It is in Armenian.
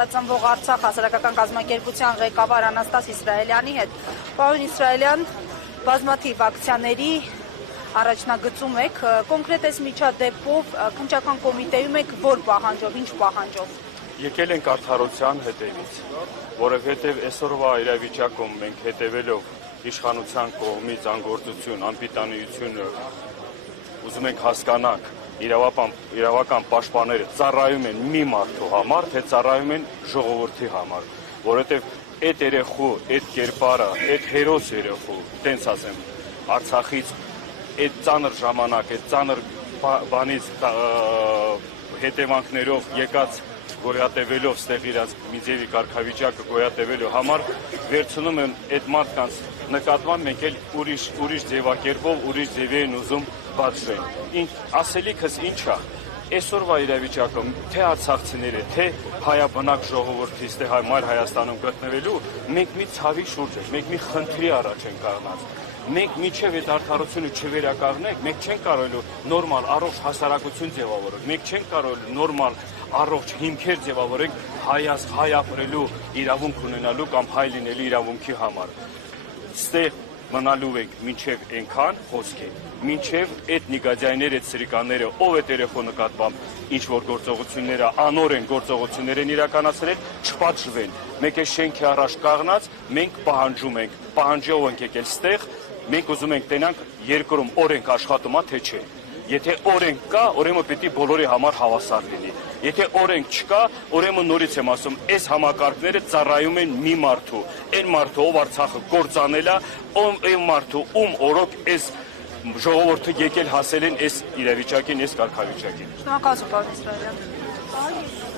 Ծնվող Արցախ հասարակական կազմակերպության ղեկավար Անաստաս Իսրայելյանի հետ։ Պարոն Իսրայելյան, բազմաթիվ ակցիաների առաջնագծում եք, կոնկրետ այս միջադեպով քննչական կոմիտեում եք որ պահանջով, ինչ պահանջով։ Եկել ենք արդարության հետևից, որովհետև այսօրվա իրավիճակում մենք հետևելով իշխանության կողմից անգործություն, անպիտանիությունը ուզում ենք հասկանանք, իրավական պաշտպանները ծառայում են մի մարդու համար, թե ծառայում են ժողովրդի համար, որովհետև այդ երեխու, այդ կերպարը, այդ հերոս երեխու, տենց ասեմ, Արցախից այդ ծանր ժամանակ, այդ ծանր բանից հետևանքներով եկած գոյատևելով ստեղ իրաց մի ձևի կարգավիճակը գոյատևելու համար վերցնում են այդ մարդկանց նկատմամբ մենք էլ ուրիշ ձևակերպով, ուրիշ ձևի են ուզում բացվեն։ Ասելիքս ինչ է, այսօրվա իրավիճակում թե արցախցիները, թե հայաբնակ ժողովրդից, թե Մայր Հայաստանում գտնվելու, մենք մի ցավի շուրջ ենք, մենք մի խնդրի առաջ ենք կանգնած։ Մենք միջև այդ արդարությունը չվերականգնենք, մենք չենք կարողանալու նորմալ առողջ հասարակություն ձևավորել, մենք չենք կարողանալու նորմալ առողջ հիմքեր ձևավորենք հայ ապրելու իրավունք ունենալու կամ հայ լինելու իրավունքի համար։ Ստեղ մնալու ենք մինչև այնքան խոսքի, մինչև այդ նիգադյայները, այդ սրիկանները, ով այդ երեխու նկատմամբ ինչ որ գործողությունները, անօրեն գործողություններ են իրականացրել, չպատժվեն։ Մեկ է շենքի առաջ կանգնած, մենք պահանջում ենք, պահանջով ենք եկել ստեղ, մենք ուզում ենք տենանք երկրում օրենք աշխատում է, թե չէ։ Եթե օրենք կա, ուրեմն պետք է բոլորի համար հավասար լինի։ Եթե օրենք չկա, ուրեմն նորից եմ ասում, այս համակարգները ծառայում են մի մարդու, այն մարդու, ով Արցախը կործանել է, այն մարդու, ում օրոք այս ժողովուրդը եկել հասել են այս իրավիճակին, այս կարգավիճակին։ Շնորհակալություն, պարոն Իսրայելյան։